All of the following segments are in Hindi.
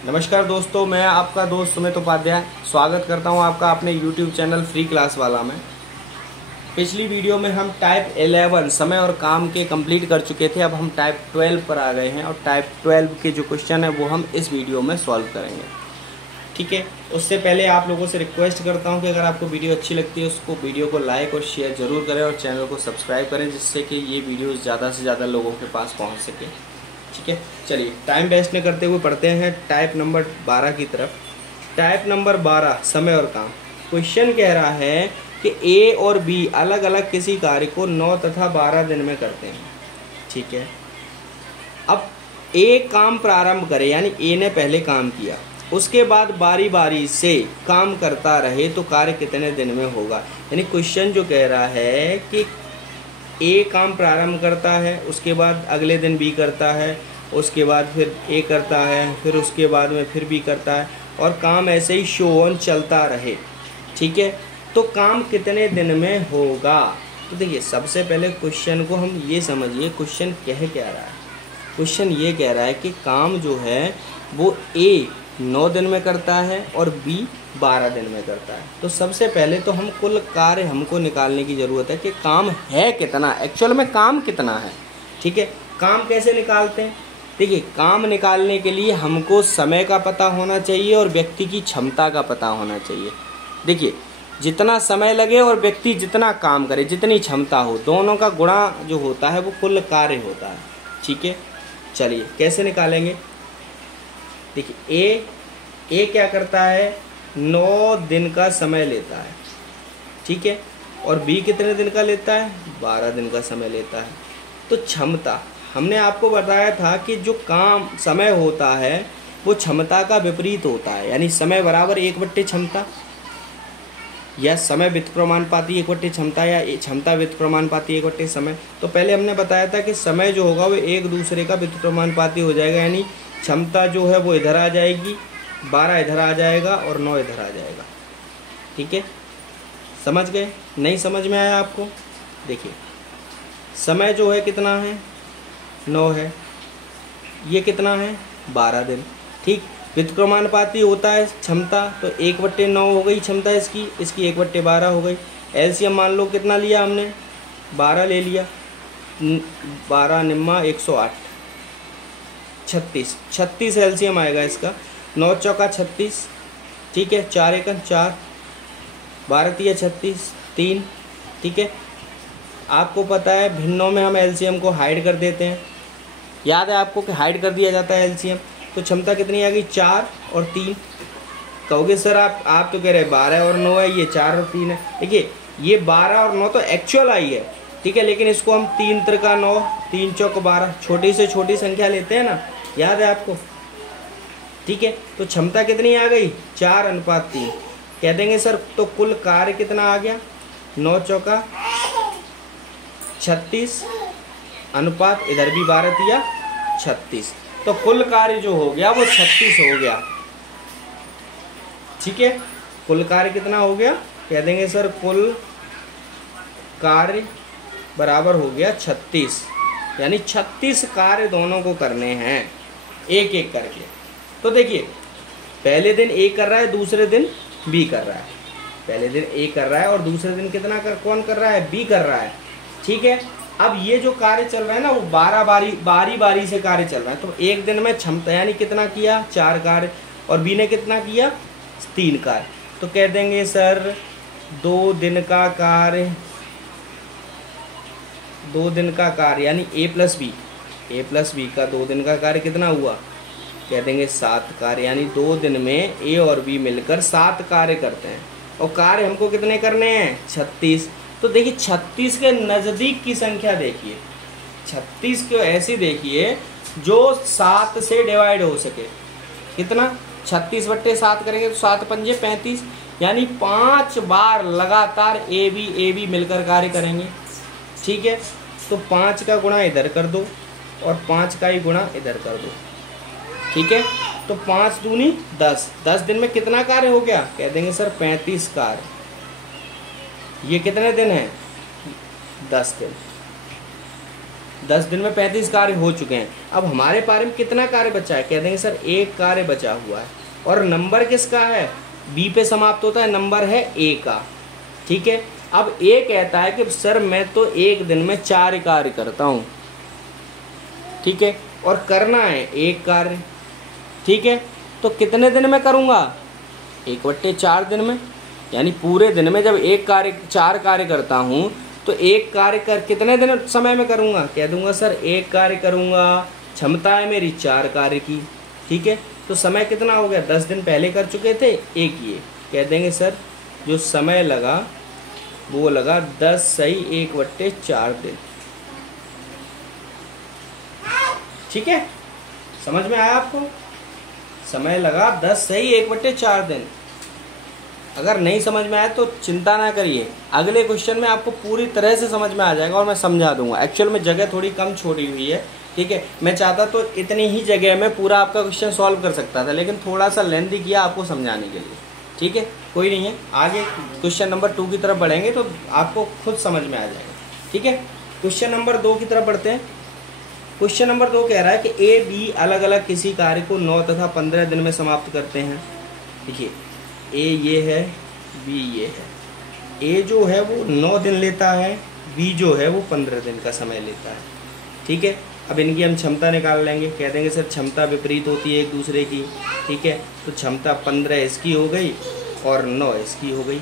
नमस्कार दोस्तों, मैं आपका दोस्त सुमित उपाध्याय स्वागत करता हूं आपका अपने YouTube चैनल फ्री क्लास वाला में। पिछली वीडियो में हम टाइप 11 समय और काम के कंप्लीट कर चुके थे। अब हम टाइप 12 पर आ गए हैं और टाइप 12 के जो क्वेश्चन है वो हम इस वीडियो में सॉल्व करेंगे। ठीक है, उससे पहले आप लोगों से रिक्वेस्ट करता हूं कि अगर आपको वीडियो अच्छी लगती है उसको वीडियो को लाइक और शेयर ज़रूर करें और चैनल को सब्सक्राइब करें, जिससे कि ये वीडियो ज़्यादा से ज़्यादा लोगों के पास पहुँच सके। ठीक है, चलिए टाइम वेस्ट न करते हुए पढ़ते हैं टाइप नंबर 12 की तरफ। टाइप नंबर 12 समय और काम। क्वेश्चन कह रहा है कि ए और बी अलग अलग किसी कार्य को 9 तथा 12 दिन में करते हैं। ठीक है, अब ए काम प्रारंभ करे, यानी ए ने पहले काम किया, उसके बाद बारी बारी से काम करता रहे तो कार्य कितने दिन में होगा। यानी क्वेश्चन जो कह रहा है कि ए काम प्रारंभ करता है, उसके बाद अगले दिन बी करता है, उसके बाद फिर ए करता है, फिर उसके बाद में फिर बी करता है और काम ऐसे ही शो ऑन चलता रहे। ठीक है, तो काम कितने दिन में होगा। तो देखिए, सबसे पहले क्वेश्चन को हम ये समझिए, क्वेश्चन कह क्या रहा है। क्वेश्चन ये कह रहा है कि काम जो है वो ए 9 दिन में करता है और बी 12 दिन में करता है। तो सबसे पहले तो हम कुल कार्य हमको निकालने की ज़रूरत है कि काम है कितना, एक्चुअल में काम कितना है। ठीक है, काम कैसे निकालते हैं। देखिए, काम निकालने के लिए हमको समय का पता होना चाहिए और व्यक्ति की क्षमता का पता होना चाहिए। देखिए, जितना समय लगे और व्यक्ति जितना काम करे, जितनी क्षमता हो, दोनों का गुणा जो होता है वो कुल कार्य होता है। ठीक है, चलिए कैसे निकालेंगे। देखिए, ए क्या करता है, 9 दिन का समय लेता है। ठीक है, और बी कितने दिन का लेता है, 12 दिन का समय लेता है। तो क्षमता, हमने आपको बताया था कि जो काम समय होता है वो क्षमता का विपरीत होता है, यानी समय बराबर 1/क्षमता या समय वित्त प्रमाणपाती 1/क्षमता या क्षमता वित्त प्रमाणपाती 1/समय। तो पहले हमने बताया था कि समय जो होगा वो एक दूसरे का वित्त प्रमाणपाती हो जाएगा, यानी क्षमता जो है वो इधर आ जाएगी, 12 इधर आ जाएगा और 9 इधर आ जाएगा। ठीक है, समझ गए, नहीं समझ में आया आपको। देखिए, समय जो है कितना है, 9 है, ये कितना है, 12 दिन। ठीक, वित्त प्रमाणपाती होता है क्षमता, तो 1/9 हो गई क्षमता इसकी, इसकी 1/12 हो गई। एलसीएम मान लो कितना लिया हमने, 12 ले लिया, 12 निम्मा 108, 36 एलसीएम आएगा इसका। 9 चौका 36, ठीक है, 4 एकम 4, 12 तिया 36, 3। ठीक है, आपको पता है भिन्नों में हम एलसीएम को हाइड कर देते हैं, याद है आपको कि हाइड कर दिया जाता है एलसीएम। तो क्षमता कितनी आ गई, 4 और 3। कहोगे सर आप तो कह रहे 12 और 9 है, ये 4 और 3 है। देखिए, ये 12 और 9 तो एक्चुअल आई है, ठीक है, लेकिन इसको हम 3 त्रिका 9, 3 चौक 12, छोटी से छोटी संख्या लेते हैं ना, याद है आपको। ठीक है, तो क्षमता कितनी आ गई, 4:3। कह देंगे सर तो कुल कार्य कितना आ गया, 9 चौका 36 अनुपात इधर भी 12 तिया 36। तो कुल कार्य जो हो गया वो 36 हो गया। ठीक है, कुल कार्य कितना हो गया, कह देंगे सर कुल कार्य बराबर हो गया 36, यानी 36 कार्य दोनों को करने हैं एक एक करके। तो देखिए, पहले दिन ए कर रहा है, दूसरे दिन बी कर रहा है। पहले दिन ए कर रहा है और दूसरे दिन कौन कर रहा है, बी कर रहा है। ठीक है, अब ये जो कार्य चल रहा है ना वो 12 बारी बारी से कार्य चल रहा है। तो एक दिन में क्षमता यानी कितना किया, 4 कार्य, और बी ने कितना किया, 3 कार्य। तो कह देंगे सर 2 दिन का कार्य, 2 दिन का कार्य यानी ए प्लस बी का 2 दिन का कार्य कितना हुआ, कह देंगे 7 कार्य, यानी 2 दिन में ए और बी मिलकर 7 कार्य करते हैं। और कार्य हमको कितने करने हैं, 36। तो देखिए, 36 के नज़दीक की संख्या देखिए, 36 को ऐसी देखिए जो 7 से डिवाइड हो सके। कितना, 36/7 करेंगे तो 7 पंजे 35, यानी 5 बार लगातार ए बी मिलकर कार्य करेंगे। ठीक है, तो 5 का गुणा इधर कर दो और 5 का ही गुणा इधर कर दो। ठीक है, तो 5 दूनी 10, 10 दिन में कितना कार्य हो गया, कह देंगे सर 35 कार्य। ये कितने दिन हैं, 10 दिन। 10 दिन में 35 कार्य हो चुके हैं। अब हमारे पारे में कितना कार्य बचा है, कह देंगे सर एक कार्य बचा हुआ है। और नंबर किसका है, बी पे समाप्त होता है, नंबर है ए का। ठीक है, अब ए कहता है कि सर मैं तो एक दिन में 4 कार्य करता हूँ। ठीक है, और करना है एक कार्य। ठीक है, तो कितने दिन में करूँगा, 1/4 दिन में। यानी पूरे दिन में जब एक कार्य 4 कार्य करता हूँ तो एक कार्य कर कितने दिन समय में करूँगा, कह दूंगा सर एक कार्य करूँगा, क्षमता है मेरी 4 कार्य की। ठीक है, तो समय कितना हो गया, 10 दिन पहले कर चुके थे, एक ये कह देंगे सर जो समय लगा वो लगा 10 सही 1/4 दिन। ठीक है, समझ में आया आपको, समय लगा 10 सही 1/4 दिन। अगर नहीं समझ में आया तो चिंता ना करिए, अगले क्वेश्चन में आपको पूरी तरह से समझ में आ जाएगा और मैं समझा दूंगा। एक्चुअल में जगह थोड़ी कम छोड़ी हुई है। ठीक है, मैं चाहता तो इतनी ही जगह में पूरा आपका क्वेश्चन सॉल्व कर सकता था, लेकिन थोड़ा सा लेंथी किया आपको समझाने के लिए। ठीक है, कोई नहीं है, आगे क्वेश्चन नंबर 2 की तरफ बढ़ेंगे तो आपको खुद समझ में आ जाएगा। ठीक है, क्वेश्चन नंबर 2 की तरफ बढ़ते हैं। क्वेश्चन नंबर 2 कह रहा है कि ए बी अलग अलग किसी कार्य को 9 तथा 15 दिन में समाप्त करते हैं। देखिए ए ये है, बी ये है। ए जो है वो 9 दिन लेता है, बी जो है वो 15 दिन का समय लेता है। ठीक है, अब इनकी हम क्षमता निकाल लेंगे, कह देंगे सर क्षमता विपरीत होती है एक दूसरे की। ठीक है, तो क्षमता 15 इसकी हो गई और 9 इसकी हो गई।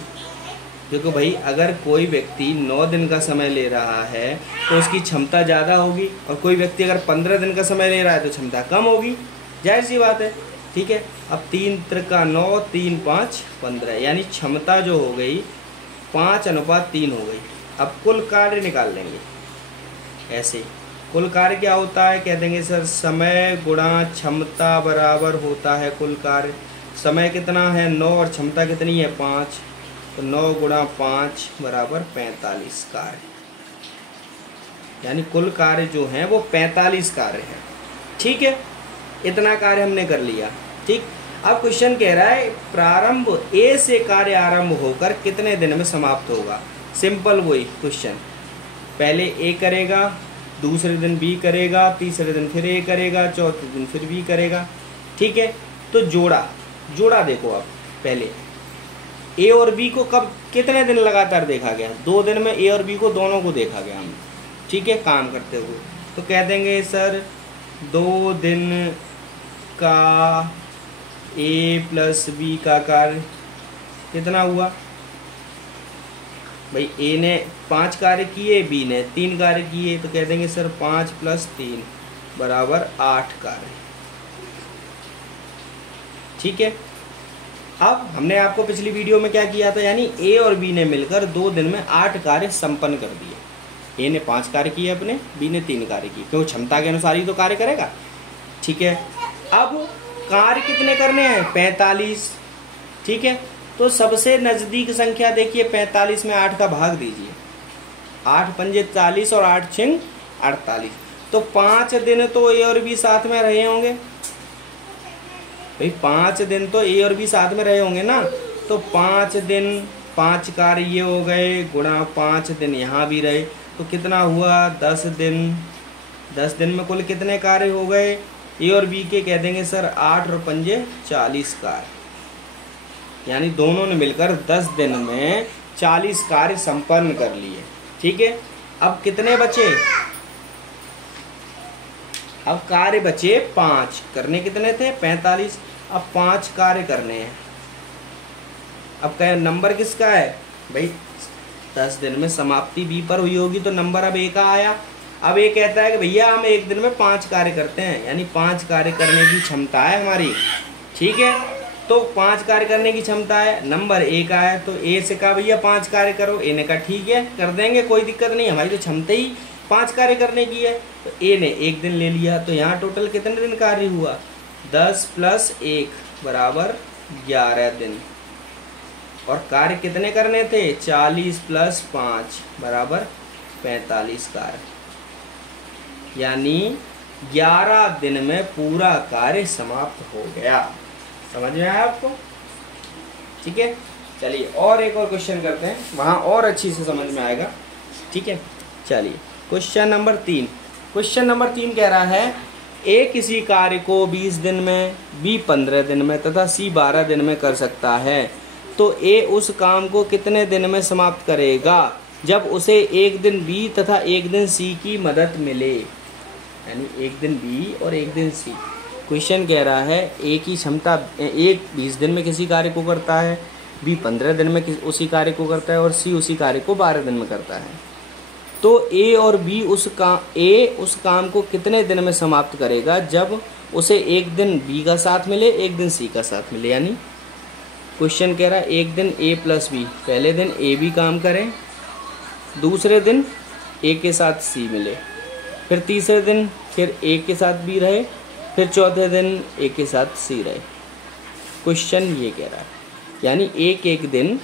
देखो भाई, अगर कोई व्यक्ति 9 दिन का समय ले रहा है तो उसकी क्षमता ज़्यादा होगी, और कोई व्यक्ति अगर 15 दिन का समय ले रहा है तो क्षमता कम होगी, जाहिर सी बात है। ठीक है, अब 3 त्रिका 9, 3 5 15, यानी क्षमता जो हो गई 5:3 हो गई। अब कुल कार्य निकाल लेंगे ऐसे। कुल कार्य क्या होता है, कह देंगे सर समय गुणा क्षमता बराबर होता है कुल कार्य। समय कितना है 9 और क्षमता कितनी है 5, तो 9 गुणा 5 बराबर 45 कार्य। यानी कुल कार्य जो है वो 45 कार्य है। ठीक है, इतना कार्य हमने कर लिया। ठीक, अब क्वेश्चन कह रहा है प्रारंभ ए से कार्य आरंभ होकर कितने दिन में समाप्त होगा। सिंपल वही क्वेश्चन, पहले ए करेगा, दूसरे दिन बी करेगा, तीसरे दिन फिर ए करेगा, चौथे दिन फिर बी करेगा। ठीक है, तो जोड़ा देखो आप, पहले ए और बी को कब कितने दिन लगातार देखा गया, 2 दिन में ए और बी को दोनों को देखा गया हमने। ठीक है, काम करते हुए, तो कह देंगे सर 2 दिन का ए प्लस बी का कार्य कितना हुआ भाई, ए ने 5 कार्य किए, बी ने 3 कार्य किए, तो कह देंगे सर 5 + 3 बराबर 8 कार्य। ठीक है, अब हमने आपको पिछली वीडियो में क्या किया था, यानी ए और बी ने मिलकर 2 दिन में 8 कार्य संपन्न कर दिए। ए ने 5 कार्य किए अपने, बी ने 3 कार्य किए, क्यों क्षमता के अनुसार ही तो कार्य करेगा। ठीक है, अब कार्य कितने करने हैं 45। ठीक है, तो सबसे नज़दीक संख्या देखिए 45 में 8 का भाग दीजिए, 8 पंजे 40 और 8 छिंग 48, तो 5 दिन तो ए और बी साथ में रहे होंगे भाई, 5 दिन तो ए और बी साथ में रहे होंगे ना। तो 5 दिन 5 कार्य ये हो गए, गुणा 5 दिन यहाँ भी रहे, तो कितना हुआ 10 दिन। 10 दिन में कुल कितने कार्य हो गए ए और बी के, कह देंगे सर 8 और पंजे 40 कार्य। यानी दोनों ने मिलकर 10 दिन में 40 कार्य संपन्न कर लिए। ठीक है, अब कितने बचे, अब कार्य बचे 5, करने कितने थे 45, अब 5 कार्य करने हैं। अब क्या नंबर किसका है भाई, 10 दिन में समाप्ति बी पर हुई होगी तो नंबर अब ए का आया। अब ये कहता है कि भैया हम एक दिन में 5 कार्य करते हैं, यानी 5 कार्य करने की क्षमता है हमारी। ठीक है, तो 5 कार्य करने की क्षमता है, नंबर ए का है, तो ए से कहा भैया 5 कार्य करो, ए ने कहा ठीक है कर देंगे, कोई दिक्कत नहीं, हमारी तो क्षमता ही 5 कार्य करने की है। तो ए ने 1 दिन ले लिया, तो यहाँ टोटल कितने दिन कार्य हुआ 10 + 1 बराबर 11 दिन। और कार्य कितने करने थे 40 + 5 बराबर 45 कार्य, यानी 11 दिन में पूरा कार्य समाप्त हो गया। समझ में आया आपको। ठीक है, चलिए और एक और क्वेश्चन करते हैं, वहाँ और अच्छी से समझ में आएगा। ठीक है, चलिए क्वेश्चन नंबर 3। क्वेश्चन नंबर 3 कह रहा है ए किसी कार्य को 20 दिन में, बी 15 दिन में तथा सी 12 दिन में कर सकता है, तो ए उस काम को कितने दिन में समाप्त करेगा जब उसे एक दिन बी तथा एक दिन सी की मदद मिले। यानी एक दिन बी और एक दिन सी। क्वेश्चन कह रहा है ए की क्षमता, एक 20 दिन में किसी कार्य को करता है, बी 15 दिन में उसी कार्य को करता है और सी उसी कार्य को 12 दिन में करता है। तो ए और बी उस काम को कितने दिन में समाप्त करेगा जब उसे एक दिन बी का साथ मिले, एक दिन सी का साथ मिले। यानी क्वेश्चन कह रहा है एक दिन ए प्लस बी, पहले दिन ए बी काम करें, दूसरे दिन ए के साथ सी मिले, फिर तीसरे दिन फिर ए के साथ बी रहे, फिर चौथे दिन ए के साथ सी रहे। क्वेश्चन ये कह रहा है यानी एक दिन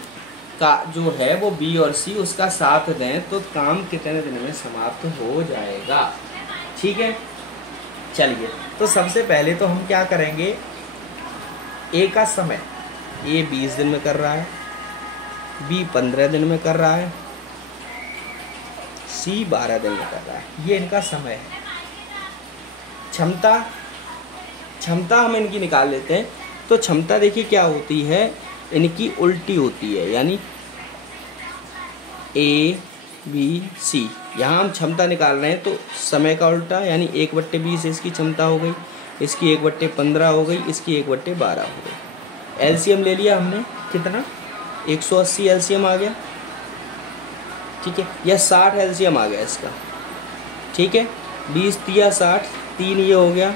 का जो है वो बी और सी उसका साथ दें तो काम कितने दिन में समाप्त हो जाएगा। ठीक है, चलिए तो सबसे पहले तो हम क्या करेंगे, ए का समय, ए 20 दिन में कर रहा है, बी 15 दिन में कर रहा है, सी 12 दिन में कर रहा है। ये इनका समय है। क्षमता हम इनकी निकाल लेते हैं। तो क्षमता देखिए क्या होती है, इनकी उल्टी होती है। यानी ए बी सी, यहाँ हम क्षमता निकाल रहे हैं तो समय का उल्टा, यानी 1/20 इसकी क्षमता हो गई, इसकी 1/15 हो गई, इसकी 1/12 हो गई। एलसीएम ले लिया हमने, कितना 180 एलसीएम आ गया। ठीक है, या 60 एलसीएम आ गया इसका। ठीक है, 20 तिया 60, 3 ये हो गया,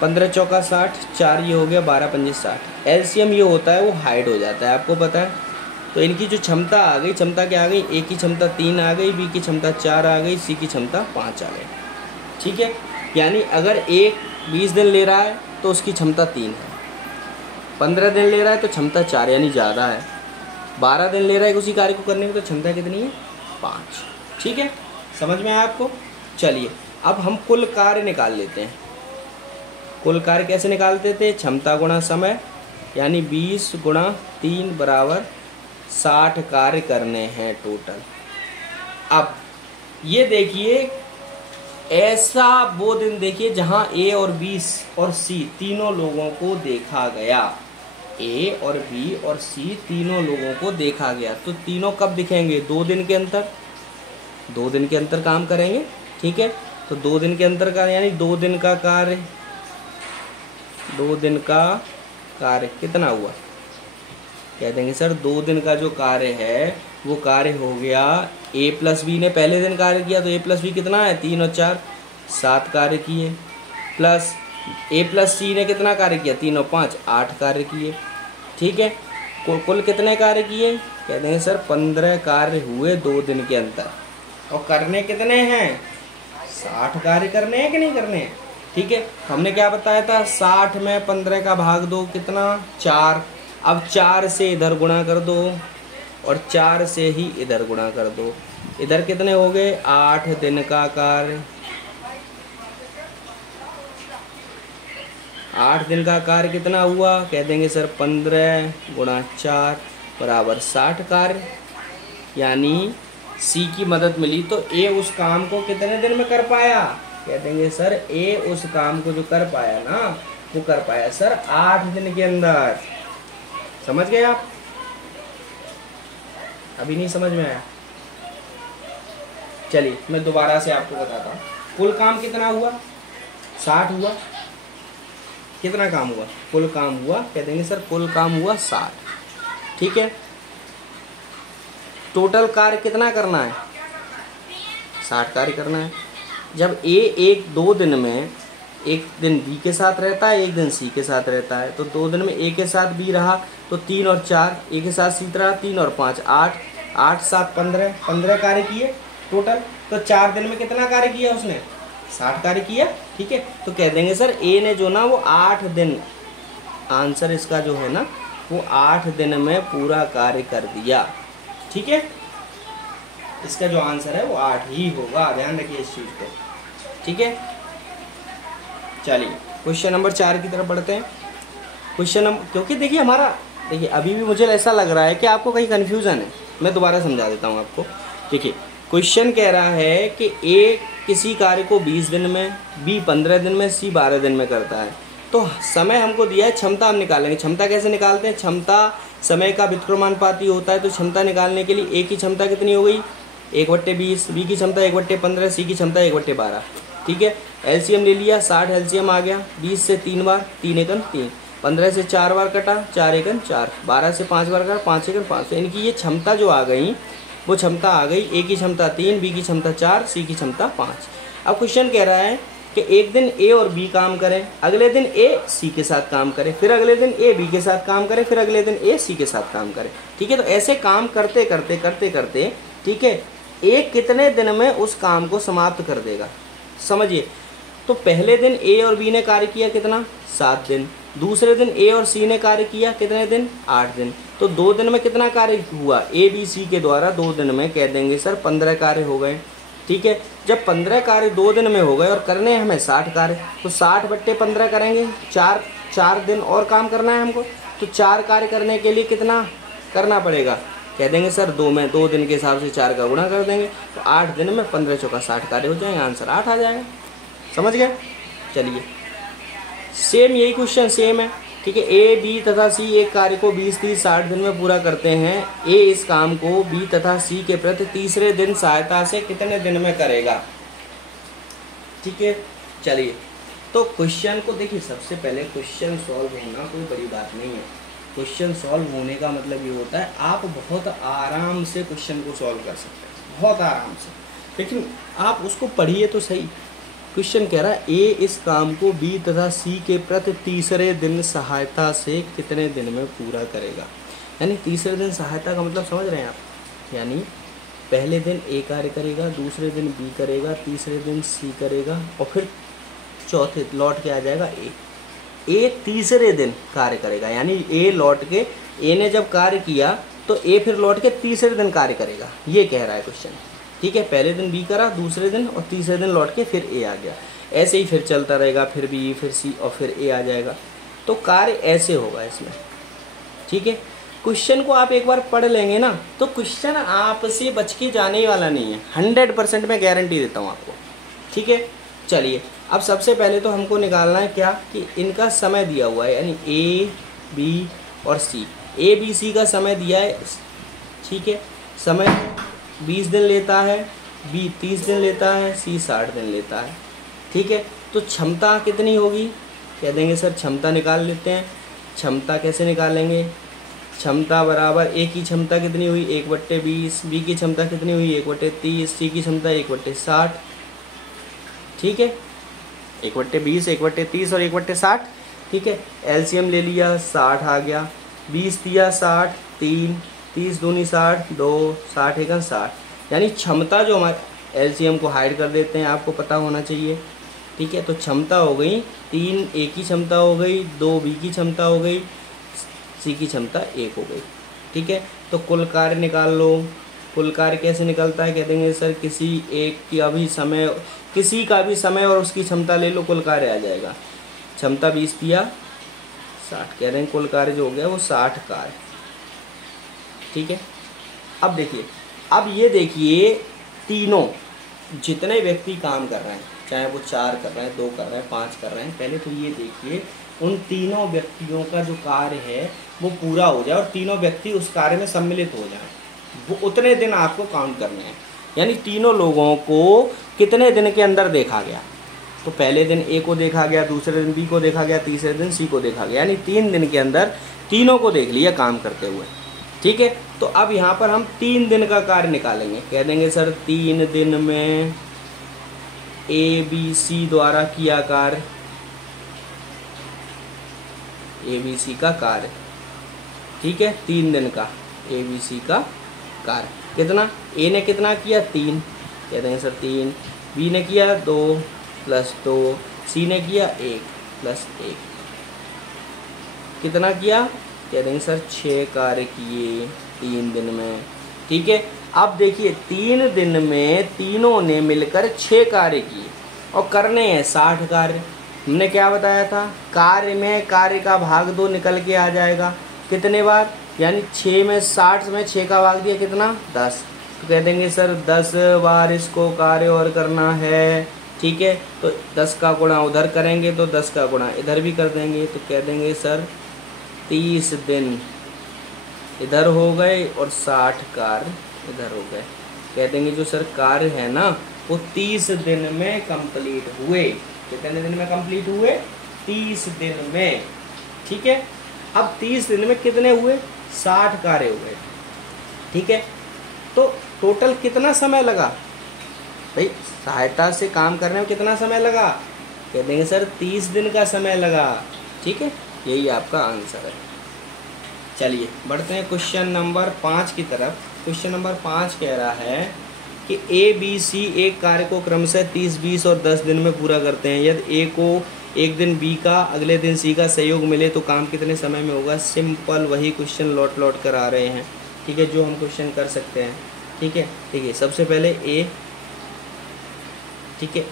15 चौका 60, 4 ये हो गया, 12 पंजे 60। एलसीएम ये होता है वो हाइड हो जाता है, आपको पता है। तो इनकी जो क्षमता आ गई, क्षमता क्या आ गई, ए की क्षमता 3 आ गई, बी की क्षमता 4 आ गई, सी की क्षमता 5 आ गई। ठीक है, यानी अगर एक 20 दिन ले रहा है तो उसकी क्षमता 3 है, 15 दिन ले रहा है तो क्षमता 4 यानी ज़्यादा है, 12 दिन ले रहा है उसी कार्य को करने में तो क्षमता कितनी है, 5। ठीक है, समझ में आया आपको। चलिए अब हम कुल कार्य निकाल लेते हैं। कुल कार्य कैसे निकालते थे, क्षमता गुणा समय, यानी 20 गुणा 3 बराबर 60 कार्य करने हैं टोटल। अब ये देखिए, ऐसा वो दिन देखिए जहां ए और बी और सी तीनों लोगों को देखा गया, ए और बी और सी तीनों लोगों को देखा गया। तो तीनों कब दिखेंगे, 2 दिन के अंतर, 2 दिन के अंतर काम करेंगे। ठीक है, तो 2 दिन के अंतर का यानी 2 दिन का कार्य, 2 दिन का कार्य कितना हुआ, कह देंगे सर 2 दिन का जो कार्य है वो कार्य हो गया, ए प्लस बी ने पहले दिन कार्य किया तो ए प्लस बी कितना है, 3 और 4 7 कार्य किए, प्लस ए प्लस सी ने कितना कार्य किया, 3 और 5 8 कार्य किए। ठीक है, कुल कितने कार्य किए, कह देंगे सर 15 कार्य हुए 2 दिन के अंतर। और करने कितने हैं, 60 कार्य करने हैं कि नहीं करने हैं। ठीक है, हमने क्या बताया था, 60 में 15 का भाग दो, कितना 4। अब 4 से इधर गुणा कर दो और 4 से ही इधर गुणा कर दो। इधर कितने हो गए, 8 दिन का कार्य, 8 दिन का कार्य कितना हुआ, कह देंगे सर 15 गुणा 4 बराबर 60 कार्य। यानी सी की मदद मिली तो ए उस काम को कितने दिन में कर पाया, कह देंगे सर ए उस काम को जो कर पाया ना वो कर पाया सर 8 दिन के अंदर। समझ गए आप, अभी नहीं समझ में आया। चलिए मैं दोबारा से आपको बताता हूँ, कुल काम कितना हुआ, 60 हुआ। कितना काम हुआ, कुल काम हुआ, कह देंगे सर कुल काम हुआ 60। ठीक है, टोटल कार्य कितना करना है, 60 कार्य करना है। जब ए 2 दिन में, एक दिन बी के साथ रहता है, एक दिन सी के साथ रहता है, तो 2 दिन में ए के साथ बी रहा तो 3 और 4, ए के साथ सी रहा 3 और 5 8, 8 7 15 कार्य किए टोटल। तो 4 दिन में कितना कार्य किया उसने, 60 कार्य किया। ठीक है, तो कह देंगे सर ए ने जो ना वो 8 दिन, आंसर इसका जो है ना वो 8 दिन में पूरा कार्य कर दिया। ठीक है, इसका जो आंसर है वो 8 ही होगा, ध्यान रखिए इस चीज़ को। ठीक है, चलिए क्वेश्चन नंबर 4 की तरफ बढ़ते हैं। क्वेश्चन नंबर, क्योंकि देखिए हमारा, देखिए अभी भी मुझे ऐसा लग रहा है कि आपको कहीं कन्फ्यूज़न है, मैं दोबारा समझा देता हूँ आपको। देखिए क्वेश्चन कह रहा है कि किसी कार्य को 20 दिन में, बी 15 दिन में, सी 12 दिन में करता है। तो समय हमको दिया है, क्षमता हम निकालेंगे। क्षमता कैसे निकालते हैं? क्षमता समय का व्युत्क्रमानुपाती होता है। तो क्षमता निकालने के लिए ए की क्षमता कितनी हो गई? 1/20, बी की क्षमता 1/15, सी की क्षमता 1/12। ठीक है, एलसीएम ले लिया, 60 एलसीएम आ गया। 20 से 3 बार, 3 एकन 3, 15 से 4 बार कटा, 4 एकन 4, 12 से 5 बार कटा, 5 एकन 5। तो इनकी ये क्षमता जो आ गई वो क्षमता आ गई, ए की क्षमता 3, बी की क्षमता 4, सी की क्षमता 5। अब क्वेश्चन कह रहा है कि एक दिन ए और बी काम करें, अगले दिन ए सी के साथ काम करे, फिर अगले दिन ए बी के साथ काम करे, फिर अगले दिन ए सी के साथ काम करे। ठीक है, तो ऐसे काम करते करते करते करते, ठीक है, ए कितने दिन में उस काम को समाप्त कर देगा? समझिए, तो पहले दिन ए और बी ने कार्य किया कितना? 7 दिन। दूसरे दिन ए और सी ने कार्य किया कितने दिन? 8 दिन। तो 2 दिन में कितना कार्य हुआ? ए बी सी के द्वारा 2 दिन में कह देंगे सर 15 कार्य हो गए। ठीक है, जब 15 कार्य 2 दिन में हो गए और करने हैं हमें 60 कार्य, तो 60/15 करेंगे। 4 दिन और काम करना है हमको, तो 4 कार्य करने के लिए कितना करना पड़ेगा? कह देंगे सर 2 दिन के हिसाब से 4 का गुणा कर देंगे, तो 8 दिन में 15 चौका 60 कार्य हो जाएंगे, आंसर 8 आ जाएगा। समझ गए? चलिए, सेम यही क्वेश्चन सेम है। ठीक है, ए बी तथा सी एक कार्य को 20, 30, 60 दिन में पूरा करते हैं। ए इस काम को बी तथा सी के प्रति तीसरे दिन सहायता से कितने दिन में करेगा? ठीक है, चलिए, तो क्वेश्चन को देखिए, सबसे पहले क्वेश्चन सॉल्व होना कोई बड़ी बात नहीं है। क्वेश्चन सॉल्व होने का मतलब ये होता है आप बहुत आराम से क्वेश्चन को सॉल्व कर सकते हैं, बहुत आराम से, लेकिन आप उसको पढ़िए तो सही। क्वेश्चन कह रहा है ए इस काम को बी तथा सी के प्रति तीसरे दिन सहायता से कितने दिन में पूरा करेगा। यानी तीसरे दिन सहायता का मतलब समझ रहे हैं आप? यानी पहले दिन ए कार्य करेगा, दूसरे दिन बी करेगा, तीसरे दिन सी करेगा और फिर चौथे लौट के आ जाएगा ए। ए तीसरे दिन कार्य करेगा, यानी ए लौट के, ए ने जब कार्य किया तो ए फिर लौट के तीसरे दिन कार्य करेगा, ये कह रहा है क्वेश्चन। ठीक है, पहले दिन बी करा, दूसरे दिन और तीसरे दिन लौट के फिर ए आ गया। ऐसे ही फिर चलता रहेगा, फिर बी, फिर सी और फिर ए आ जाएगा। तो कार्य ऐसे होगा इसमें। ठीक है, क्वेश्चन को आप एक बार पढ़ लेंगे ना तो क्वेश्चन आपसे बच के जाने वाला नहीं है, 100% मैं गारंटी देता हूँ आपको। ठीक है, चलिए, अब सबसे पहले तो हमको निकालना है क्या कि इनका समय दिया हुआ है, यानी ए बी और सी। ए बी सी का समय दिया है। ठीक है, समय 20 दिन लेता है, बी 30 दिन लेता है, सी 60 दिन लेता है। ठीक है, तो क्षमता कितनी होगी? कह देंगे सर क्षमता निकाल लेते हैं। क्षमता कैसे निकालेंगे? क्षमता बराबर ए की क्षमता कितनी हुई? 1/20, बी की क्षमता कितनी हुई? 1/30, सी की क्षमता 1/60। ठीक है, 1/20, 1/30 और 1/60। ठीक है, एलसीएम ले लिया, 60 आ गया। 20 दिया 60, 3, 30 दूनी 60, 2, 60 एकन 60। यानी क्षमता जो हमारे, एलसीएम को हाइड कर देते हैं, आपको पता होना चाहिए। ठीक है, तो क्षमता हो गई 3 ए की क्षमता हो गई, 2 बी की क्षमता हो गई, सी की क्षमता 1 हो गई। ठीक है, तो कुल कार्य निकाल लो। कुल कार्य कैसे निकलता है? कह देंगे सर किसी का भी समय और उसकी क्षमता ले लो, कुल कार्य आ जाएगा। क्षमता 20 दिया 60, कह रहे हैं कुल कार्य जो हो गया वो 60 कार्य। ठीक है, अब देखिए, अब ये देखिए तीनों जितने व्यक्ति काम कर रहे हैं, चाहे वो 4 कर रहे हैं, 2 कर रहे हैं, 5 कर रहे हैं, पहले तो ये देखिए उन तीनों व्यक्तियों का जो कार्य है वो पूरा हो जाए और तीनों व्यक्ति उस कार्य में सम्मिलित हो जाए, वो उतने दिन आपको काउंट करने हैं। यानी तीनों लोगों को कितने दिन के अंदर देखा गया? तो पहले दिन ए को देखा गया, दूसरे दिन बी को देखा गया, तीसरे दिन सी को देखा गया, यानी 3 दिन के अंदर तीनों को देख लिया काम करते हुए। ठीक है, तो अब यहाँ पर हम 3 दिन का कार्य निकालेंगे। कह देंगे सर 3 दिन में ए बी सी द्वारा किया कार्य, ए बी सी का कार्य। ठीक है, 3 दिन का ए बी सी का कार्य कितना? ए ने कितना किया? 3, कह देंगे सर 3, बी ने किया 2 + 2, सी ने किया 1 + 1, कितना किया? कह देंगे सर 6 कार्य किए 3 दिन में। ठीक है, अब देखिए 3 दिन में तीनों ने मिलकर 6 कार्य किए और करने हैं 60 कार्य। हमने क्या बताया था? कार्य में कार्य का भाग 2 निकल के आ जाएगा। कितने बार? यानी 6 में 60 में 6 का भाग दिया कितना? 10। तो कह देंगे सर 10 बार इसको कार्य और करना है, ठीक है। तो 10 का गुणा उधर करेंगे तो 10 का गुणा इधर भी कर देंगे, तो कह देंगे सर 30 दिन इधर हो गए और 60 कार्य इधर हो गए। कह देंगे जो सर कार्य है ना वो 30 दिन में कंप्लीट हुए। कितने दिन में कंप्लीट हुए? 30 दिन में, ठीक है। अब 30 दिन में कितने हुए? 60 कार्य हुए, ठीक है। तो टोटल कितना समय लगा भाई? सहायता से काम करने में कितना समय लगा? कह देंगे सर 30 दिन का समय लगा, ठीक है। यही आपका आंसर है। चलिए बढ़ते हैं क्वेश्चन नंबर 5 की तरफ। क्वेश्चन नंबर 5 कह रहा है कि ए बी सी एक कार्य को क्रमशः 30, 20 और 10 दिन में पूरा करते हैं। यदि ए को एक दिन बी का अगले दिन सी का सहयोग मिले तो काम कितने समय में होगा? सिंपल वही क्वेश्चन लौट कर आ रहे हैं, ठीक है, जो हम क्वेश्चन कर सकते हैं, ठीक है। देखिए सबसे पहले ए, ठीक है,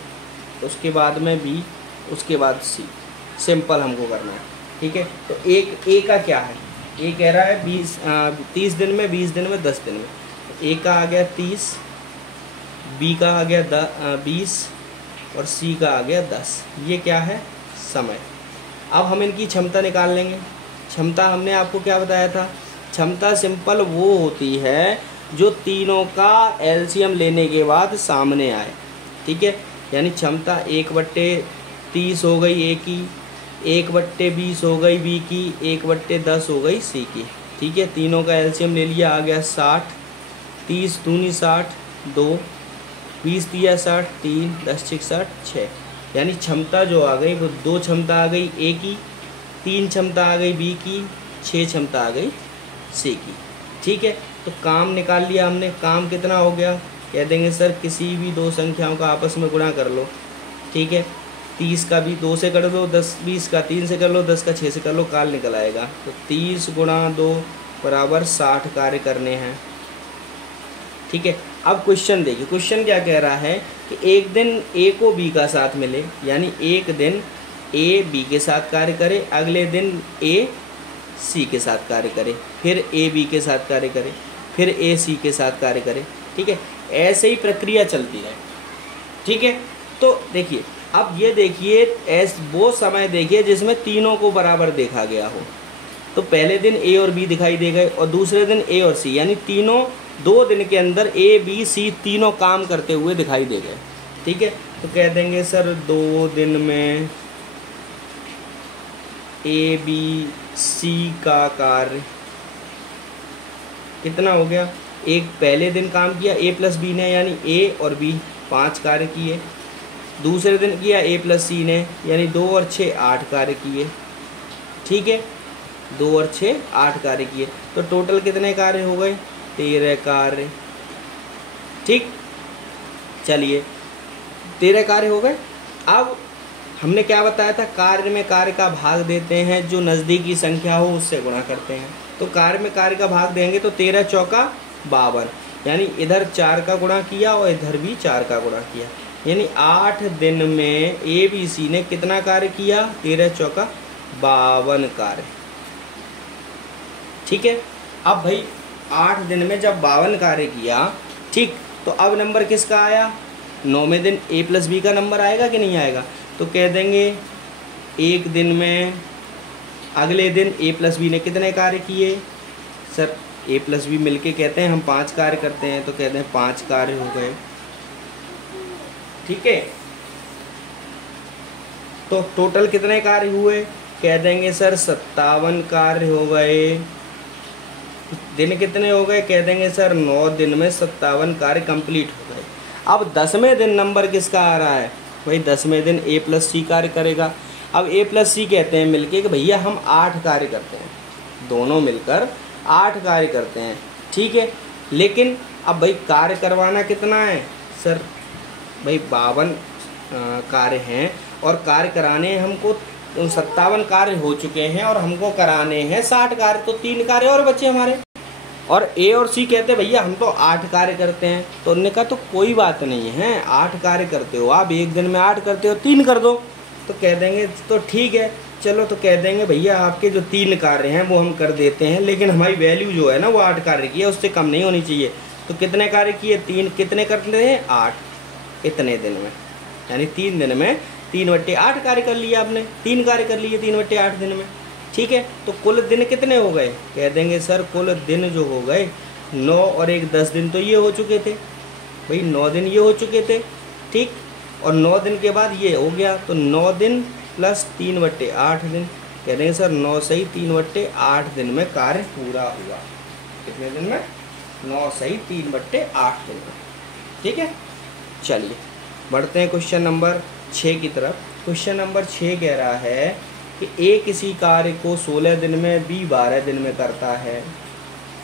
उसके बाद में बी, उसके बाद सी। सिंपल हमको करना है, ठीक है। तो एक ए का क्या है? ए कह रहा है 30 दिन में, 20 दिन में, 10 दिन में। ए का आ गया 30, बी का आ गया 20 और सी का आ गया 10। ये क्या है? समय। अब हम इनकी क्षमता निकाल लेंगे। क्षमता हमने आपको क्या बताया था? क्षमता सिंपल वो होती है जो तीनों का एलसीएम लेने के बाद सामने आए, ठीक है। यानी क्षमता 1/30 हो गई ए की, 1/20 हो गई बी की, 1/10 हो गई सी की, ठीक है। तीनों का एलसीएम ले लिया, आ गया 60। 30 दूनी 60, 2, 20 दिया 60, 3, 10 6 60, 6। यानी क्षमता जो आ गई वो 2 क्षमता आ गई ए की, 3 क्षमता आ गई बी की, 6 क्षमता आ गई सी की, ठीक है। तो काम निकाल लिया हमने। काम कितना हो गया? कह देंगे सर किसी भी 2 संख्याओं का आपस में गुणा कर लो, ठीक है। 30 का भी 2 से कर लो, 20 का 3 से कर लो, 10 का 6 से कर लो, काल निकल आएगा। तो 30 × 2 बराबर 60 कार्य करने हैं, ठीक है। अब क्वेश्चन देखिए, क्वेश्चन क्या कह रहा है कि एक दिन ए को बी का साथ मिले, यानी एक दिन ए बी के साथ कार्य करे, अगले दिन ए सी के साथ कार्य करे, फिर ए बी के साथ कार्य करे, फिर ए सी के साथ कार्य करे, ठीक है। ऐसे ही प्रक्रिया चलती है, ठीक है। तो देखिए अब ये देखिए वो समय देखिए जिसमें तीनों को बराबर देखा गया हो। तो पहले दिन ए और बी दिखाई दे गए और दूसरे दिन ए और सी, यानी तीनों 2 दिन के अंदर ए बी सी तीनों काम करते हुए दिखाई दे गए, ठीक है। तो कह देंगे सर 2 दिन में ए बी सी का कार्य कितना हो गया? एक पहले दिन काम किया ए प्लस बी ने, यानी ए और बी 5 कार्य किए। दूसरे दिन किया ए प्लस सी ने, यानी 2 और 6 8 कार्य किए, ठीक है। 2 और 6 8 कार्य किए। तो टोटल कितने कार्य हो गए? 13 कार्य, ठीक। चलिए 13 कार्य हो गए। अब हमने क्या बताया था? कार्य में कार्य का भाग देते हैं, जो नज़दीकी संख्या हो उससे गुणा करते हैं। तो कार्य में कार्य का भाग देंगे तो 13 चौका 52, यानी इधर 4 का गुणा किया और इधर भी 4 का गुणा किया, यानी 8 दिन में ए बी सी ने कितना कार्य किया? 13 चौका 52 कार्य, ठीक है। अब भाई 8 दिन में जब 52 कार्य किया, ठीक, तो अब नंबर किसका आया? 9वें दिन ए प्लस बी का नंबर आएगा कि नहीं आएगा? तो कह देंगे एक दिन में अगले दिन ए प्लस बी ने कितने कार्य किए? सर ए प्लस बी मिलके कहते हैं हम 5 कार्य करते हैं, तो कहते हैं 5 कार्य हो गए, ठीक है। तो टोटल कितने कार्य हुए? कह देंगे सर 57 कार्य हो गए। दिन कितने हो गए? कह देंगे सर 9 दिन में 57 कार्य कंप्लीट हो गए। अब 10वें दिन नंबर किसका आ रहा है? भाई 10वें दिन ए प्लस सी कार्य करेगा। अब ए प्लस सी कहते हैं मिलके कि भैया हम 8 कार्य करते हैं, दोनों मिलकर 8 कार्य करते हैं, ठीक है। लेकिन अब भाई कार्य करवाना कितना है? सर भाई 52 कार्य हैं और कार्य कराने हमको 57 कार्य हो चुके हैं और हमको कराने हैं 60 कार्य, तो 3 कार्य और बचे हमारे। और ए और सी कहते हैं भैया हम तो 8 कार्य करते हैं। तो उन्होंने कहा तो कोई बात नहीं है, 8 कार्य करते हो आप, एक दिन में 8 करते हो, 3 कर दो। तो कह देंगे तो ठीक है चलो, तो कह देंगे भैया आपके जो 3 कार्य हैं वो हम कर देते हैं, लेकिन हमारी वैल्यू जो है ना वो 8 कार्य की है, उससे कम नहीं होनी चाहिए। तो कितने कार्य किए? 3। कितने करते हैं? 8 इतने दिन में, यानी 3 दिन में 3/8 कार्य कर लिया आपने, 3 कार्य कर लिए 3/8 दिन में। ठीक है, तो कुल दिन कितने हो गए? कह देंगे सर कुल दिन जो हो गए 9 और 1 10 दिन तो ये हो चुके थे भाई, 9 दिन ये हो चुके थे। ठीक, और 9 दिन के बाद ये हो गया, तो 9 दिन प्लस 3/8 दिन। कह देंगे सर 9 सही 3/8 दिन में कार्य पूरा हुआ। कितने दिन में? 9 सही 3/8 दिन में। ठीक है, चलिए बढ़ते हैं क्वेश्चन नंबर 6 की तरफ। क्वेश्चन नंबर 6 कह रहा है कि ए किसी कार्य को 16 दिन में, बी 12 दिन में करता है।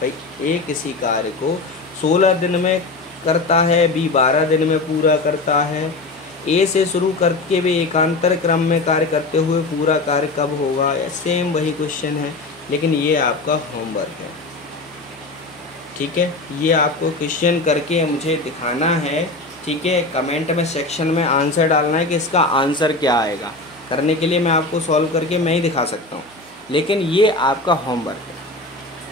भाई ए किसी कार्य को 16 दिन में करता है, बी 12 दिन में पूरा करता है। ए से शुरू करके भी एकांतर क्रम में कार्य करते हुए पूरा कार्य कब होगा? सेम वही क्वेश्चन है, लेकिन ये आपका होमवर्क है। ठीक है, ये आपको क्वेश्चन करके मुझे दिखाना है। ठीक है, कमेंट में सेक्शन में आंसर डालना है कि इसका आंसर क्या आएगा। करने के लिए मैं आपको सॉल्व करके मैं ही दिखा सकता हूँ, लेकिन ये आपका होमवर्क है।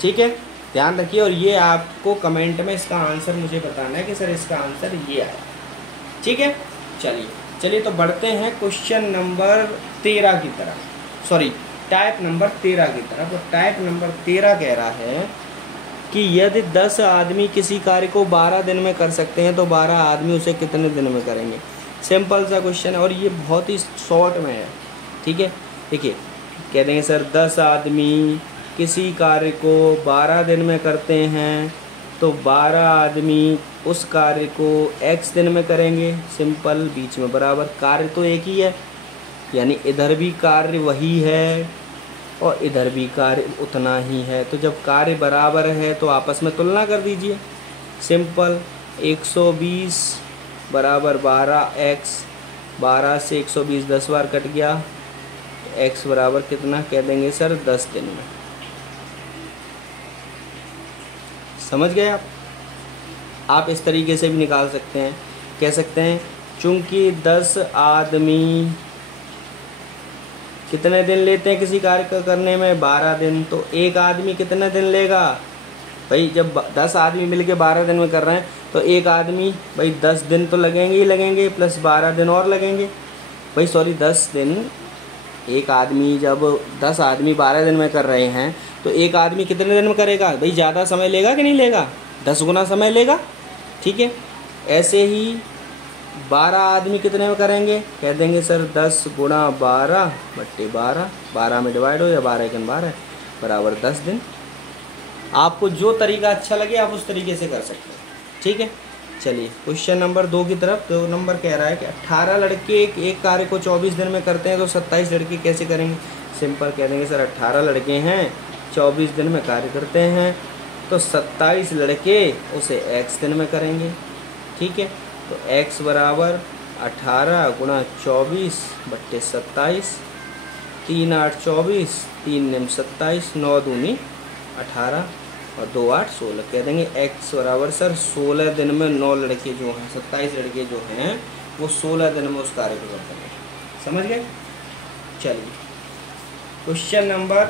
ठीक है, ध्यान रखिए, और ये आपको कमेंट में इसका आंसर मुझे बताना है कि सर इसका आंसर ये आया। ठीक है, चलिए तो बढ़ते हैं क्वेश्चन नंबर 13 की तरफ, सॉरी टाइप नंबर 13 की तरफ। तो टाइप नंबर 13 कह रहा है कि यदि 10 आदमी किसी कार्य को 12 दिन में कर सकते हैं तो 12 आदमी उसे कितने दिन में करेंगे? सिंपल सा क्वेश्चन है और ये बहुत ही शॉर्ट में है। ठीक है, देखिए कह देंगे सर 10 आदमी किसी कार्य को 12 दिन में करते हैं तो 12 आदमी उस कार्य को x दिन में करेंगे। सिंपल, बीच में बराबर, कार्य तो एक ही है, यानी इधर भी कार्य वही है और इधर भी कार्य उतना ही है। तो जब कार्य बराबर है तो आपस में तुलना कर दीजिए। सिंपल, 120 बराबर 12x, 12 से 120 10 बार कट गया, x बराबर कितना? कह देंगे सर 10 दिन में। समझ गए आप इस तरीके से भी निकाल सकते हैं। कह सकते हैं चूंकि 10 आदमी कितने दिन लेते हैं किसी कार्य को करने में? 12 दिन। तो एक आदमी कितने दिन लेगा? भाई जब 10 आदमी मिलके 12 दिन में कर रहे हैं तो एक आदमी भाई 10 दिन तो लगेंगे ही लगेंगे, प्लस 12 दिन और लगेंगे। भाई सॉरी 10 दिन, एक आदमी जब 10 आदमी 12 दिन में कर रहे हैं तो एक आदमी कितने दिन में करेगा? भाई ज़्यादा समय लेगा कि नहीं लेगा? 10 गुना समय लेगा। ठीक है, ऐसे ही 12 आदमी कितने में करेंगे? कह देंगे सर 10 गुणा 12/12, 12 में डिवाइड हो या 12 × 12 बराबर 10 दिन। आपको जो तरीका अच्छा लगे आप उस तरीके से कर सकते हैं। ठीक है, चलिए क्वेश्चन नंबर 2 की तरफ। 2 नंबर कह रहा है कि 18 लड़के एक कार्य को 24 दिन में करते हैं तो 27 लड़के कैसे करेंगे? सिंपल, कह देंगे सर 18 लड़के हैं 24 दिन में कार्य करते हैं तो 27 लड़के उसे x दिन में करेंगे। ठीक है, तो x बराबर 18 गुणा 24/27, 3 8 24, 3 9 27, 9 दूनी 18 और 2 8 16। कह देंगे x बराबर सर 16 दिन में 9 लड़के जो हैं, 27 लड़के जो हैं वो 16 दिन में उस कार्य को करते हैं। समझ गए? चलिए क्वेश्चन नंबर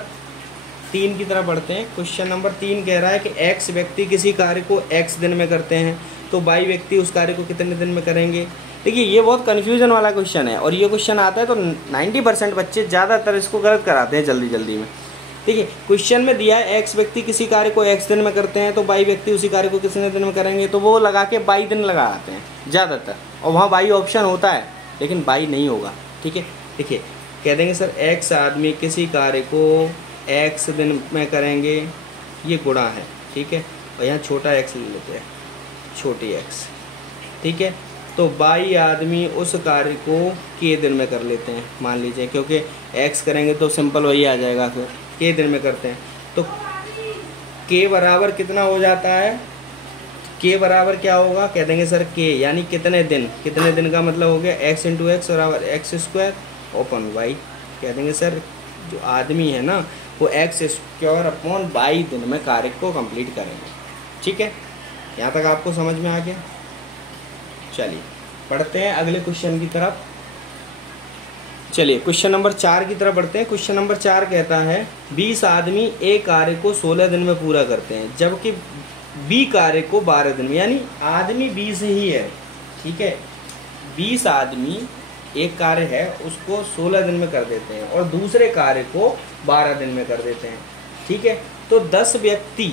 3 की तरफ बढ़ते हैं। क्वेश्चन नंबर 3 कह रहा है कि x व्यक्ति किसी कार्य को x दिन में करते हैं तो y व्यक्ति उस कार्य को कितने दिन में करेंगे? देखिए ये बहुत कन्फ्यूजन वाला क्वेश्चन है और ये क्वेश्चन आता है तो 90% बच्चे ज़्यादातर इसको गलत कराते हैं जल्दी में। देखिए क्वेश्चन में दिया है x व्यक्ति किसी कार्य को x दिन में करते हैं तो y व्यक्ति उसी कार्य को कितने दिन में करेंगे, तो वो लगा के y दिन लगाते हैं ज़्यादातर, और वहाँ y ऑप्शन होता है लेकिन y नहीं होगा। ठीक है, देखिए कह देंगे सर x आदमी किसी कार्य को x दिन में करेंगे, ये गुणा है। ठीक है, और यहाँ छोटा x ले लेते हैं, छोटी x। ठीक है, तो y आदमी उस कार्य को k दिन में कर लेते हैं मान लीजिए, क्योंकि x करेंगे तो सिंपल वही आ जाएगा, फिर k दिन में करते हैं तो k बराबर कितना हो जाता है? k बराबर क्या होगा? कह देंगे सर k यानी कितने दिन, कितने दिन का मतलब हो गया x × x बराबर x² ओपन y। कह देंगे सर जो आदमी है ना वो x² दिन में कार्य को कंप्लीट करेंगे। ठीक है, यहाँ तक आपको समझ में आ गया? चलिए पढ़ते हैं अगले क्वेश्चन की तरफ। चलिए क्वेश्चन नंबर 4 की तरफ बढ़ते हैं। क्वेश्चन नंबर 4 कहता है 20 आदमी एक कार्य को 16 दिन में पूरा करते हैं, जबकि बी कार्य को 12 दिन में, यानी आदमी 20 ही है, ठीक है, 20 आदमी एक कार्य है उसको 16 दिन में कर देते हैं और दूसरे कार्य को 12 दिन में कर देते हैं, ठीक है। तो 10 व्यक्ति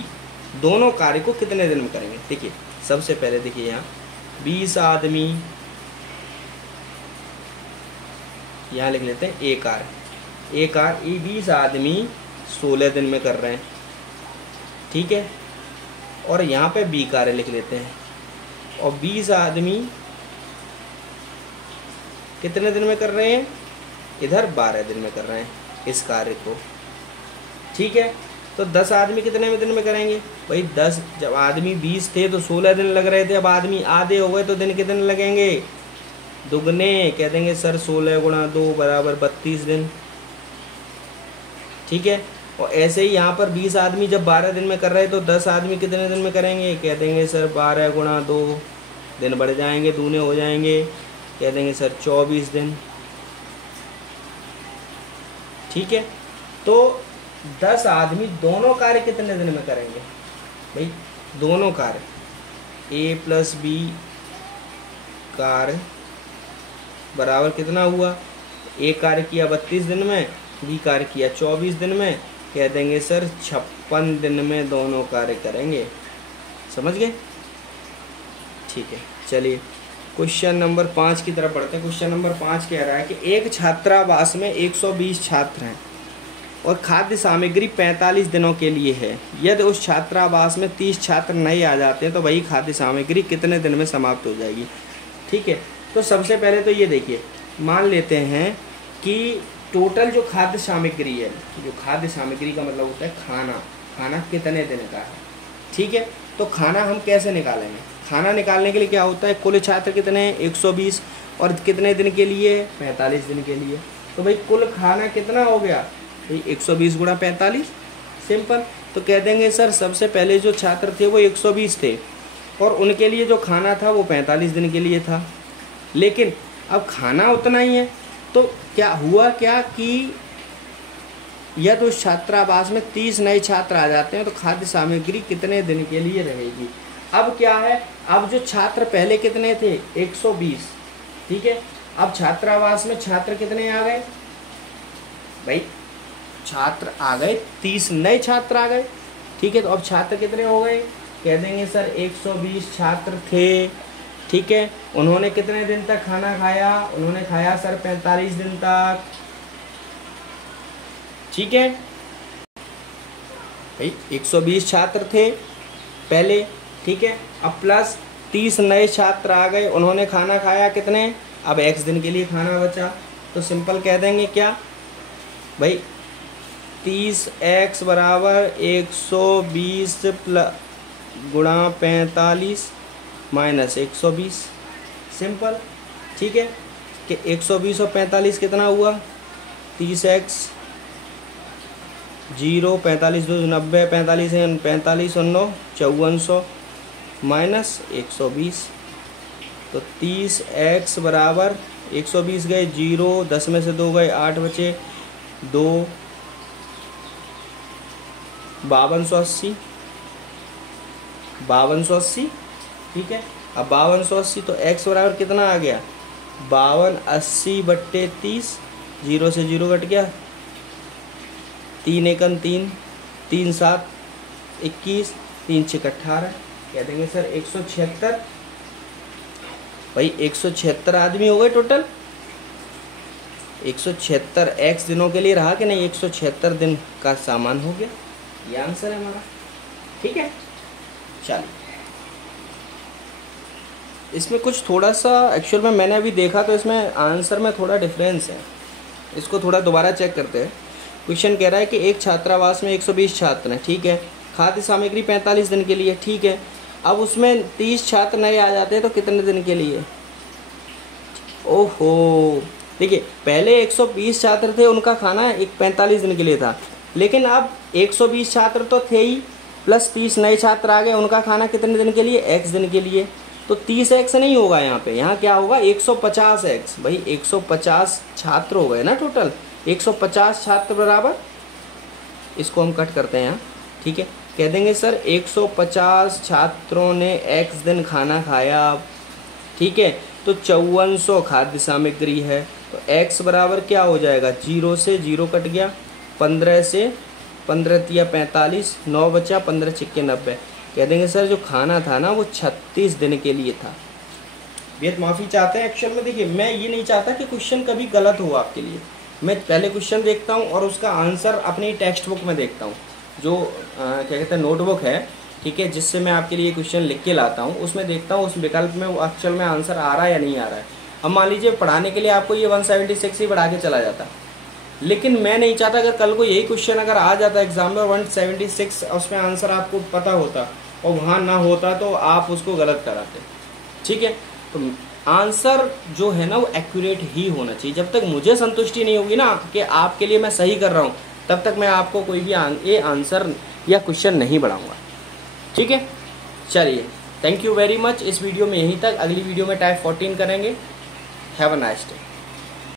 दोनों कार्य को कितने दिन में करेंगे? देखिए सबसे पहले देखिए यहाँ 20 आदमी, यहाँ लिख लेते हैं ए कार्य, ए कार्य, ये 20 आदमी 16 दिन में कर रहे हैं, ठीक है। और यहाँ पे बी कार्य लिख लेते हैं, और 20 आदमी कितने दिन में कर रहे हैं? इधर 12 दिन में कर रहे हैं इस कार्य को, ठीक है। तो 10 आदमी कितने दिन में करेंगे? भाई 10, जब आदमी 20 थे तो 16 दिन लग रहे थे, अब आदमी आधे हो गए तो दिन कितने लगेंगे? दुगने। कह देंगे सर 16 गुणा 2 बराबर 32 दिन, ठीक है। और ऐसे ही यहाँ पर 20 आदमी जब 12 दिन में कर रहे हैं तो 10 आदमी कितने दिन में करेंगे? कह देंगे सर 12 गुणा 2, दिन बढ़ जाएंगे, दूने हो जाएंगे, कह देंगे सर 24 दिन, ठीक है। तो 10 आदमी दोनों कार्य कितने दिन में करेंगे? भाई दोनों कार्य ए प्लस बी कार्य बराबर कितना हुआ? ए कार्य किया 32 दिन में, बी कार्य किया 24 दिन में, कह देंगे सर 56 दिन में दोनों कार्य करेंगे। समझ गए? ठीक है, चलिए क्वेश्चन नंबर 5 की तरफ पढ़ते हैं। क्वेश्चन नंबर 5 कह रहा है कि एक छात्रावास में 120 छात्र हैं और खाद्य सामग्री 45 दिनों के लिए है। यदि उस छात्रावास में 30 छात्र नहीं आ जाते हैं तो वही खाद्य सामग्री कितने दिन में समाप्त हो जाएगी? ठीक है, तो सबसे पहले तो ये देखिए, मान लेते हैं कि टोटल जो खाद्य सामग्री है, जो खाद्य सामग्री का मतलब होता है खाना, खाना कितने दिन का है, ठीक है। तो खाना हम कैसे निकालेंगे? खाना निकालने के लिए क्या होता है, कुल छात्र कितने हैं? 120, और कितने दिन के लिए? 45 दिन के लिए। तो भाई कुल खाना कितना हो गया? भाई 120 गुणा 45, सिंपल। तो कह देंगे सर सबसे पहले जो छात्र थे वो 120 थे और उनके लिए जो खाना था वो 45 दिन के लिए था, लेकिन अब खाना उतना ही है। तो क्या हुआ क्या कि यदि उस छात्रावास में 30 नए छात्र आ जाते हैं तो खाद्य सामग्री कितने दिन के लिए रहेगी? अब क्या है, अब जो छात्र पहले कितने थे? 120, ठीक है। अब छात्रावास में छात्र कितने आ गए? भाई छात्र आ गए 30 नए छात्र आ गए, ठीक है। तो अब छात्र कितने हो गए? कह देंगे सर 120 छात्र थे, ठीक है। उन्होंने कितने दिन तक खाना खाया? उन्होंने खाया सर 45 दिन तक, ठीक है। भाई 120 छात्र थे पहले, ठीक है। अब प्लस 30 नए छात्र आ गए, उन्होंने खाना खाया कितने? अब x दिन के लिए खाना बचा, तो सिंपल कह देंगे क्या भाई, 30x बराबर 120 गुणा 45 माइनस 120, सिंपल, ठीक है। कि 120 और 45 कितना हुआ? 30x, 0, 45 2 90, 45 45 और 9 5400 माइनस 120। तो 30x बराबर 120 गए 0, 10 में से 2 गए 8 बचे 2, 5280, 5280, ठीक है। अब 5280 तो x बराबर कितना आ गया? 5280 बट्टे 30, 0 से 0 कट गया, 3 एकम 3, 3 7 21, 3 6 18, कह देंगे सर 176। भाई 176 आदमी हो गए टोटल, 176 x दिनों के लिए रहा कि नहीं? 176 दिन का सामान हो गया, ये आंसर है हमारा, ठीक है। चलिए इसमें कुछ थोड़ा सा एक्चुअल में मैंने अभी देखा तो इसमें आंसर में थोड़ा डिफरेंस है, इसको थोड़ा दोबारा चेक करते हैं। क्वेश्चन कह रहा है कि एक छात्रावास में 120 छात्र हैं, ठीक है। खाद्य सामग्री 45 दिन के लिए, ठीक है। अब उसमें 30 छात्र नए आ जाते हैं तो कितने दिन के लिए? ओहो, देखिए पहले 120 छात्र थे, उनका खाना 45 दिन के लिए था, लेकिन अब 120 छात्र तो थे ही, प्लस 30 नए छात्र आ गए, उनका खाना कितने दिन के लिए? x दिन के लिए। तो 30x नहीं होगा यहाँ पे, यहाँ क्या होगा? 150x। भाई 150 छात्र हो गए ना टोटल, 150 छात्र बराबर, इसको हम कट करते हैं यहाँ, ठीक है, कह देंगे सर 150 छात्रों ने x दिन खाना खाया, ठीक है, तो 5400 खाद्य सामग्री है, तो x बराबर क्या हो जाएगा, 0 से 0 कट गया, 15 से 15 तिया 45, 9 बचा, 15 छिक्के 90। कह देंगे सर जो खाना था ना वो 36 दिन के लिए था। बेहद माफ़ी चाहते हैं, एक्चुअल में देखिए मैं ये नहीं चाहता कि क्वेश्चन कभी गलत हो आपके लिए। मैं पहले क्वेश्चन देखता हूँ और उसका आंसर अपनी टेक्स्ट बुक में देखता हूँ, जो क्या कहते हैं नोटबुक है, ठीक है, जिससे मैं आपके लिए क्वेश्चन लिख के लाता हूँ, उसमें देखता हूँ उस विकल्प में एक्चुअल में आंसर आ रहा है या नहीं आ रहा है। अब मान लीजिए पढ़ाने के लिए आपको ये 176 ही बढ़ा के चला जाता, लेकिन मैं नहीं चाहता अगर कल को यही क्वेश्चन अगर आ जाता एग्जाम में 176 उसमें आंसर आपको पता होता और वहाँ ना होता तो आप उसको गलत कराते, ठीक है। तो आंसर जो है ना वो एक्यूरेट ही होना चाहिए। जब तक मुझे संतुष्टि नहीं होगी ना कि आपके लिए मैं सही कर रहा हूँ, तब तक मैं आपको कोई भी ये आंसर या क्वेश्चन नहीं बढ़ाऊँगा, ठीक है। चलिए, थैंक यू वेरी मच। इस वीडियो में यहीं तक, अगली वीडियो में टाइप 14 करेंगे। Have a nice day.